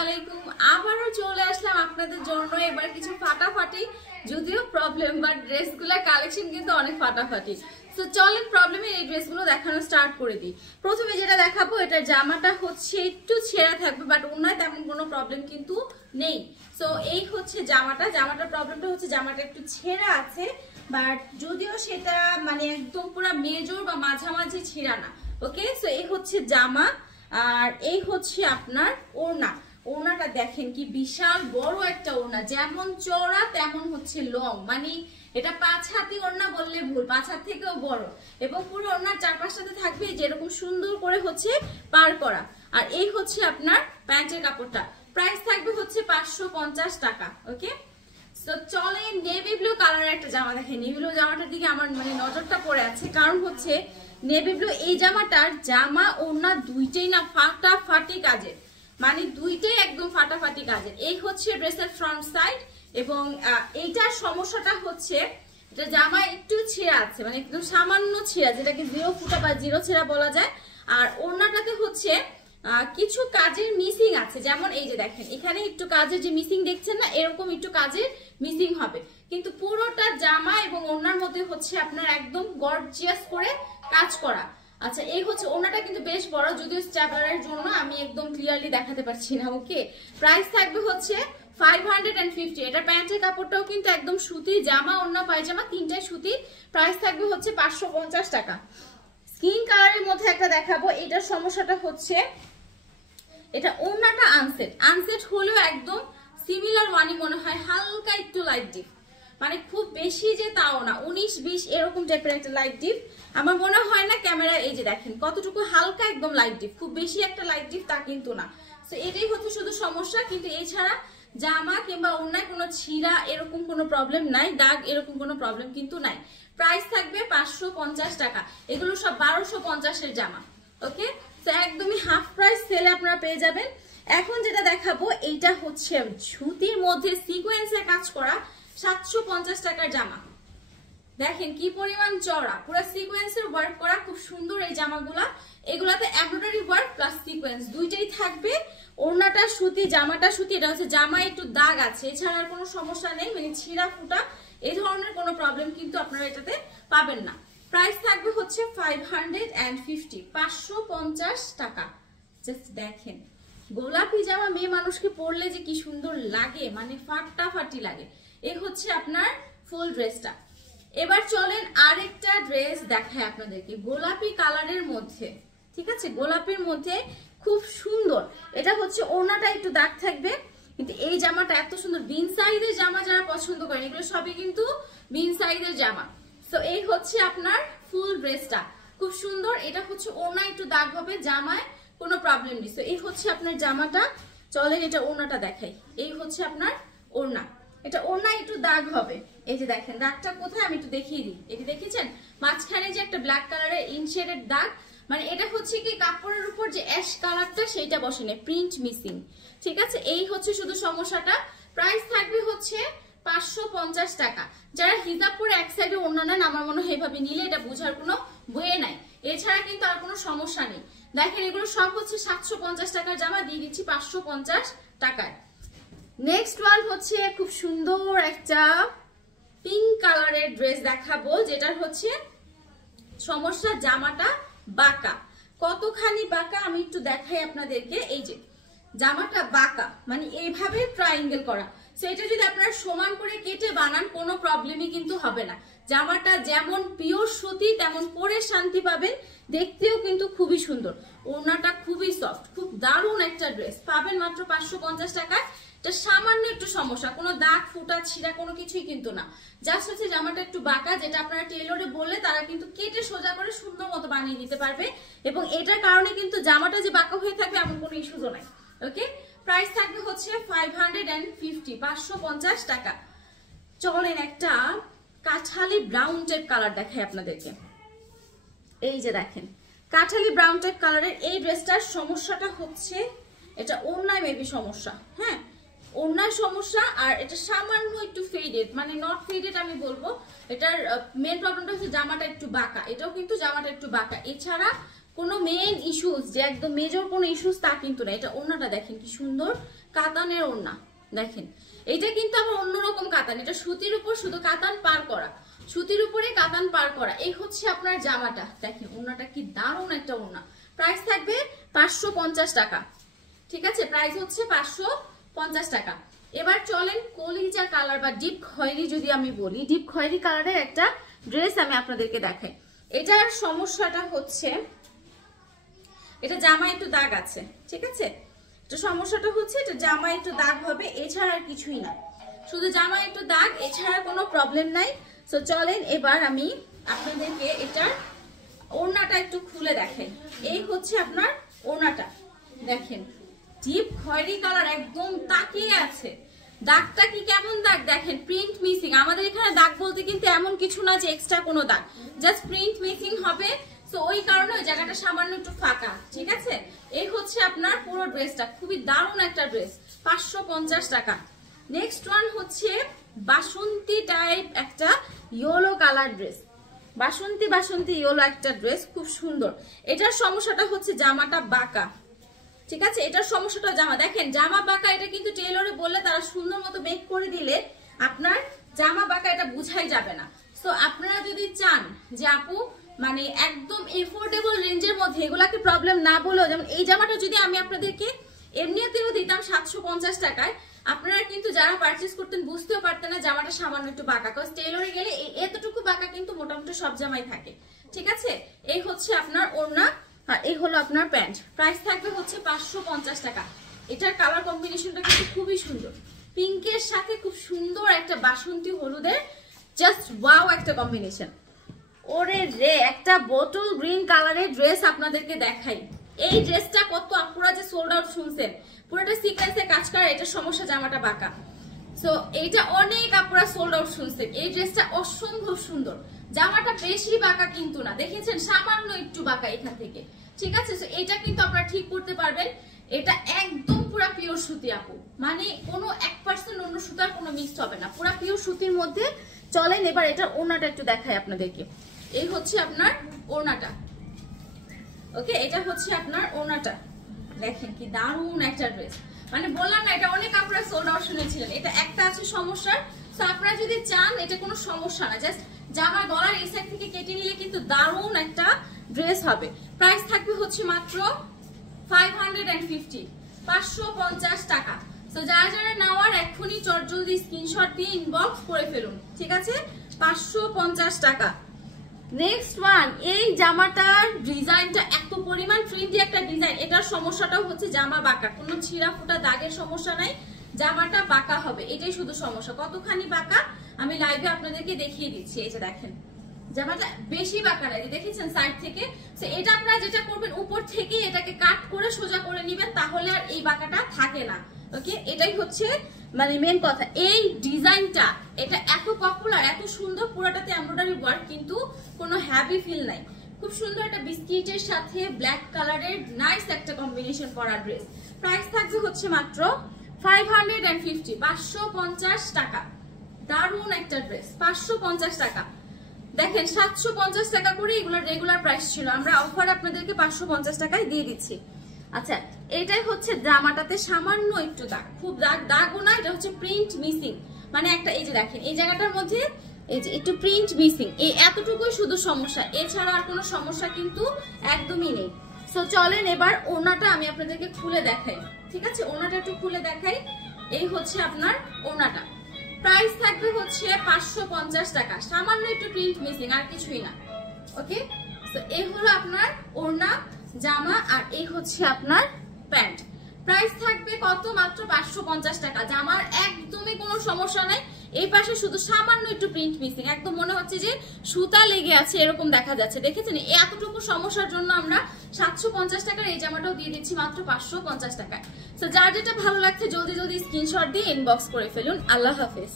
আলাইকুম আবারো চলে আসলাম আপনাদের জন্য এবার কিছু ফাটাফাটি যদিও প্রবলেম বাট ড্রেসগুলো কালেকশন কিন্তু অনেক ফাটাফাটি সো চলেন প্রবলেমে এই ড্রেসগুলো দেখানো স্টার্ট করে দিই। প্রথমে যেটা দেখাবো এটা জামাটা হচ্ছে একটু ছেঁড়া থাকবে বাট ওনায় তেমন কোনো প্রবলেম কিন্তু নেই। সো এই হচ্ছে জামাটার প্রবলেমটা হচ্ছে জামাটা একটু ছেঁড়া আছে বাট যদিও সেটা মানে একদম পুরো মেজর বা মাঝামাঝি ছেঁড়া না। ওকে সো এই হচ্ছে জামা আর এই হচ্ছে আপনার ওড়নাটা দেখেন কি বিশাল বড় একটা ওড়না, যেমন চওড়া তেমন হচ্ছে লং, মানে এটা 5 হাতি ওড়না বললে ভুল, 5 হাত থেকেও বড় এবং পুরো ওড়নার চারপাশটাতে থাকবে যেরকম সুন্দর করে হচ্ছে পার করা। আর এই হচ্ছে আপনার প্যান্টের কাপড়টা, প্রাইস থাকবে হচ্ছে 550 টাকা। ওকে সো চলে নেভি ব্লু কালারের একটা জামা দেখেন। নেভি ব্লু জামাটার দিকে আমার মানে নজরটা পড়ে আছে কারণ হচ্ছে নেভি ব্লু এই জামাটার জামা ওড়না দুইটাই না ফাটাফাটি কাজের, মানে দুইটাই একদম ফাটাফাটি কাজের। এই হচ্ছে ড্রেসের ফ্রন্ট সাইড এবং এইটার সমস্যাটা হচ্ছে এটা জামা একটু ছেঁড়া আছে, মানে একদম সামান্য ছেঁড়া, যেটাকে জিরো ফুটা বা জিরো ছেঁড়া বলা যায়। আর ওড়নাটাতে হচ্ছে কিছু কাজের মিসিং আছে, যেমন এই যে দেখেন এখানে একটু কাজের যে মিসিং দেখছেন না, এরকম একটু কাজের মিসিং হবে, কিন্তু পুরোটা জামা এবং ওড়নার মধ্যে হচ্ছে আপনার একদম গর্জিয়াস করে কাজ করা। আচ্ছা এই হচ্ছে ওড়নাটা কিন্তু বেশ বড়, যদিও স্ট্যাপলারের জন্য আমি একদম ক্লিয়ারলি দেখাতে পারছি না। ওকে প্রাইস থাকবে হচ্ছে 550। এটা প্যান্টের কাপড়টাও কিন্তু একদম সুতি, জামা ওড়না পায়জামা তিনটাই সুতি, প্রাইস থাকবে হচ্ছে 550 টাকা। স্কিন কালারের মধ্যে একটা দেখাবো, এটার সমস্যাটা হচ্ছে এটা ওড়নাটা আনসেট হলেও একদম সিমিলার ওয়ানই মনে হয়, হালকা একটু লাইট ডিপ, মানে খুব বেশি যে তাও না, 19-20 এরকম টাইপের একটা লাইট ডিপ আমার মনে হয় না। ক্যামেরা এই যে দেখেন কতটুকু হালকা একদম লাইট ডিপ, খুব বেশি একটা লাইট ডিপ তা কিন্তু না। তো এটাই হচ্ছে শুধু সমস্যা, কিন্তু এছাড়া জামা কিংবা ওড়নায় কোনো ছিঁড়া এরকম কোনো প্রবলেম নাই, দাগ এরকম কোনো প্রবলেম কিন্তু নাই। প্রাইস থাকবে 550 টাকা। এগুলো সব 1250 এর জামা। ওকে তো একদমই হাফ প্রাইস সেলে আপনারা পেয়ে যাবেন। এখন যেটা দেখাবো এইটা হচ্ছে সুতির মধ্যে সিকোয়েন্সের কাজ করা 750 টাকার জামা। দেখেন কি পরিমাণ চড়া, পুরো সিকোয়েন্সের ওয়ার্ক করা, খুব সুন্দর এই জামাগুলা। এগুলাতে এমব্রয়ডারি ওয়ার্ক প্লাস সিকোয়েন্স দুইটাই থাকবে। ওড়নাটা সুতি, জামাটা সুতি। এটা হচ্ছে জামা একটু দাগ আছে, এছাড়া আর কোনো সমস্যা নেই, মানে ছিঁড়া ফুটা এই ধরনের কোনো প্রবলেম কিন্তু আপনারা এটাতে পাবেন না। প্রাইস থাকবে হচ্ছে 550 টাকা। জাস্ট দেখেন গোলাপি জামা মেয়ে মানুষকে পরলে যে কি সুন্দর লাগে, মানে ফাটাফাটি লাগে। এই হচ্ছে আপনার ফুল ড্রেসটা। এবার চলেন আরেকটা ড্রেস দেখায় আপনাদেরকে গোলাপি কালারের মধ্যে। ঠিক আছে, গোলাপির মধ্যে খুব সুন্দর। এটা হচ্ছে ওড়নাটা একটু দাগ থাকবে, কিন্তু এই জামাটা এত সুন্দর। বিন সাইজের জামা যারা পছন্দ করেন, এগুলো সবই কিন্তু বিন সাইজের জামা। তো এই হচ্ছে আপনার ফুল ড্রেসটা, খুব সুন্দর। এটা হচ্ছে ওড়না একটু দাগ হবে, জামায় কোনো প্রবলেম নেই। তো এই হচ্ছে আপনার জামাটা। চলেন এটা ওড়নাটা দেখাই। এই হচ্ছে আপনার ওড়না, এটা ওড়না একটু দাগ হবে। এই যে দেখেন দাগটা কোথায় আমি একটু দেখিয়ে দিই। এটি দেখেছেন মাঝখানে যে একটা ব্ল্যাক কালারের ইনশেডেড দাগ, মানে এটা হচ্ছে কি কাপড়ের উপর যে অ্যাশ কালারটা সেইটা বসে নেই, প্রিন্ট মিসিং। ঠিক আছে, এই হচ্ছে শুধু সমস্যাটা। প্রাইস থাকবে হচ্ছে 550 টাকা। যারা হিজাব পরে এক সাইডে ওড়না নেন, আমার মনে হয় এভাবে নিলে এটা বোঝার কোনো বয়ে নাই, এছাড়া কিন্তু আর কোনো সমস্যা নেই। দেখেন এগুলো সব হচ্ছে 750 টাকার জামা, দিয়ে দিচ্ছি 550 টাকায়। নেক্সট ওয়ান হচ্ছে খুব সুন্দর একটা পিঙ্ক কালারের ড্রেস দেখাবো, যেটার হচ্ছে সমস্যা জামাটা বাঁকা। কতখানি বাঁকা আমি একটু দেখাই আপনাদেরকে। এই যে জামাটা বাঁকা, মানে এইভাবে ট্রায়াঙ্গেল করা। সেটা যদি আপনারা সমান করে কেটে বানান কোনো প্রবলেমই কিন্তু হবে না। জামাটা যেমন পিওর সুতি তেমন পরে শান্তি পাবেন, দেখতেও কিন্তু খুবই সুন্দর। ওড়নাটা খুবই সফট, খুব দারুণ একটা ড্রেস পাবেন মাত্র 550 টাকায়। এটা সামান্য একটু সমস্যা, কোনো দাগ ফুটা ছিঁড়া কোনো কিছুই কিন্তু না, জাস্ট হচ্ছে জামাটা একটু বাঁকা, যেটা আপনারা টেলরে বললে তারা কিন্তু কেটে সোজা করে সুন্দর মতো বানিয়ে দিতে পারবে। এবং এটার কারণে কিন্তু জামাটা যে বাঁকা হয়ে থাকবে এমন কোনো ইস্যুও নাই। ওকে প্রাইস থাকবে হচ্ছে 550 টাকা। চলেন একটা কাঠালি ব্রাউন টাইপ কালার দেখাই আপনাদেরকে। এই যে দেখেন কাঠালি ব্রাউন টাইপ কালারের এই ড্রেসটার সমস্যাটা হচ্ছে এটা ওড়নায় মেবি সমস্যা। হ্যাঁ ওড়নার সমস্যা, আর এটা সামান্য একটু ফেডেড, মানে নট ফেডেড আমি বলবো। এটার মেন প্রবলেমটা হচ্ছে জামাটা একটু বাঁকা, এটাও কিন্তু জামাটা একটু বাঁকা, এছাড়া কোনো মেইন ইস্যুস যে একদম মেজর কোনো ইস্যুস তা কিন্তু না। এটা ওড়নাটা দেখেন কি সুন্দর কাতানের ওড়না, দেখেন এটা কিন্তু আবার অন্যরকম কাতান, এটা সুতির উপর শুধু কাতান পার করা, সুতির উপরে কাতান পার করা। এই হচ্ছে আপনার জামাটা, দেখেন ওড়নাটা কি দারুণ একটা ওড়না। প্রাইস থাকবে 550 টাকা, ঠিক আছে, প্রাইস হচ্ছে 550 টাকা। এবার চলেন কলিজা কালার বা ডিপ খয়েরি যদি আমি বলি, ডিপ খয়েরি কালারের একটা ড্রেস আমি আপনাদেরকে দেখাই। এটার সমস্যাটা হচ্ছে এটা জামায় একটু দাগ আছে, ঠিক আছে, এটা সমস্যাটা হচ্ছে এটা জামায় একটু দাগ হবে, এছাড়া আর কিছুই না, শুধু জামায় একটু দাগ, এছাড়া কোনো প্রবলেম নাই। সো চলেন এবার আমি আপনাদেরকে এটার ওড়নাটা একটু খুলে দেখাই। এই হচ্ছে আপনার ওড়নাটা, দেখেন ডিপ খয়েরি কালার একদম তাকিয়ে আছে। দাগটা কি কেমন দাগ দেখেন, প্রিন্ট মিসিং। আমাদের এখানে দাগ বলতে কিন্তু এমন কিছু না যে এক্সট্রা কোনো দাগ, জাস্ট প্রিন্ট মিসিং হবে। সো ওই কারণে ওই জায়গাটা সামান্য একটু ফাঁকা, ঠিক আছে। এই হচ্ছে আপনার পুরো ড্রেসটা, খুবই দারুণ একটা ড্রেস, 550 টাকা। নেক্সট ওয়ান হচ্ছে বাসন্তী টাইপ একটা ইয়েলো কালার ড্রেস, বাসন্তী ইয়েলো একটা ড্রেস, খুব সুন্দর। এটার সমস্যাটা হচ্ছে জামাটা বাঁকা, ঠিক আছে, এটার সমস্যাটা জামা, দেখেন জামা বাঁকা, এটা কিন্তু টেইলরে বললে তারা সুন্দর মতো মেক করে দিলে আপনার জামা বাঁকা এটা বুঝাই যাবে না। সো আপনারা যদি চান যে আপু মানে একদম এফোর্ডেবল রেঞ্জের মধ্যে এগুলাকে প্রবলেম না বলেও, যেমন এই জামাটা যদি আমি আপনাদেরকে এমনিতেও দিতাম 750 টাকায়, আপনারা কিন্তু যারা পারচেজ করতেন বুঝতেও পারতেন না জামাটা সামান্য একটু বাঁকা, কজ টেইলরে গেলে এতটুকু বাঁকা কিন্তু মোটামুটি সব জামাই থাকে, ঠিক আছে। এই হচ্ছে আপনার ওড়না, আর এই হলো আপনার প্যান্ট। প্রাইস থাকবে হচ্ছে 550 টাকা। এটার কালার কম্বিনেশনটা কিন্তু খুবই সুন্দর, পিঙ্কের সাথে খুব সুন্দর একটা বাসন্তী হলুদের জাস্ট ওয়াও একটা কম্বিনেশন। ওরে রে, একটা বোতল গ্রিন কালারের ড্রেস আপনাদেরকে দেখাই। এই ড্রেসটা কত আপুরা যে সোল্ড আউট শুনছেন, পুরোটা সিকোয়েন্সে কাজ করা, এটার সমস্যা জামাটা বাঁকা। সো এইটা অনেক আপুরা সোল্ড আউট শুনছেন। এই ড্রেসটা অসম্ভব সুন্দর, জামাটা বেশি বাঁকা কিন্তু না, দেখেছেন সামান্য একটু বাঁকা এখান থেকে, ঠিক আছে। সো এটা কিন্তু আপনারা ঠিক করতে পারবেন। এটা একদম পুরা পিওর সুতি আপু, মানে কোনো 1% অন্য সুতার কোনো মিক্স হবে না, পুরা পিওর সুতির মধ্যে। চলেন এবার এটার ওড়নাটা একটু দেখাই আপনাদেরকে। এই হচ্ছে আপনার ওড়নাটা, ওকে, এটা হচ্ছে আপনার ওড়নাটা, দেখেন কি দারুণ একটা ড্রেস। মানে বললাম না এটা অনেক আপনারা সোল্ড আউট শুনেছিলেন, এটা একটা আছে সমস্যা। সো আপনারা যদি চান এটা কোনো সমস্যা না, জাস্ট জামা গলার এই সাইড থেকে কেটে নিলে কিন্তু দারুণ একটা ড্রেস হবে। প্রাইস থাকবে হচ্ছে মাত্র 550 টাকা। সো যারা যারা নেওয়ার এক্ষুনি চটজলদি স্ক্রিনশট দিয়ে ইনবক্স করে ফেলুন, ঠিক আছে, 550 টাকা। নেক্সট ওয়ান, এই জামাটার ডিজাইনটা এত পরিমাণ প্রিন্টি একটা ডিজাইন, এটার সমস্যাটাও হচ্ছে জামা বাঁকা, কোনো ছিঁড়া ফুটা দাগের সমস্যা নাই, জামাটা বাঁকা হবে, এটাই শুধু সমস্যা। কতখানি বাঁকা আমি লাইভে আপনাদেরকে দেখিয়ে দিচ্ছি। এই যে দেখেন জামাটা বেশি বাঁকা নাই, দেখেছেন সাইড থেকে। সো এটা আপনারা যেটা করবেন উপর থেকে এটাকে কাট করে সোজা করে নেবেন, তাহলে আর এই বাঁকাটা থাকে না, ওকে। এটাই হচ্ছে মানে মেন কথা। এই ডিজাইনটা এটা এত পপুলার, এত সুন্দর, পুরোটাতে এমব্রয়ডারি ওয়ার্ক, কিন্তু কোনো হ্যাভি ফিল নাই, খুব সুন্দর একটা বিস্কিটের সাথে ব্ল্যাক কালারের নাইস একটা কম্বিনেশন করা ড্রেস। প্রাইস থাকবে হচ্ছে মাত্র 550 টাকা। দারুণ একটা ড্রেস, 550 টাকা। দেখেন 750 টাকা করে এগুলোর রেগুলার প্রাইস ছিল, আমরা অফার আপনাদেরকে 550 টাকায় দিয়ে দিচ্ছি। আচ্ছা, এটাই হচ্ছে জামাটাতে সামান্য একটু দাগ, খুব দাগও না, এটা হচ্ছে প্রিন্ট মিসিং, মানে একটা এই যে দেখেন এই জায়গাটার মধ্যে এই যে একটু প্রিন্ট মিসিং, এই এতটুকুই শুধু সমস্যা, এছাড়া আর কোনো সমস্যা কিন্তু একদমই নেই। সো চলেন এবার ওড়নাটা আমি আপনাদেরকে খুলে দেখাই, ঠিক আছে, ওড়নাটা একটু খুলে দেখাই। এই হচ্ছে আপনার ওড়নাটা, প্রাইস থাকবে হচ্ছে 550 টাকা, সামান্য একটু প্রিন্ট মিসিং, আর কিছুই না, ওকে। সো এই হলো আপনার ওড়না, জামা, আর এই হচ্ছে আপনার প্যান্ট। প্রাইস থাকবে কত, মাত্র 550 টাকা। জামার একদমই কোনো সমস্যা নাই, এই পাশে শুধু সামান্য একটু প্রিন্ট মিসিং, একদম মনে হচ্ছে যে সুতা লেগে আছে এরকম দেখা যাচ্ছে, দেখেছেন। এতটুকু সমস্যার জন্য আমরা 750 টাকার এই জামাটাও দিয়ে দিচ্ছি মাত্র 550 টাকায়। তো যার যেটা ভালো লাগছে জলদি জলদি স্ক্রিনশট দিয়ে ইনবক্স করে ফেলুন। আল্লাহ হাফেজ।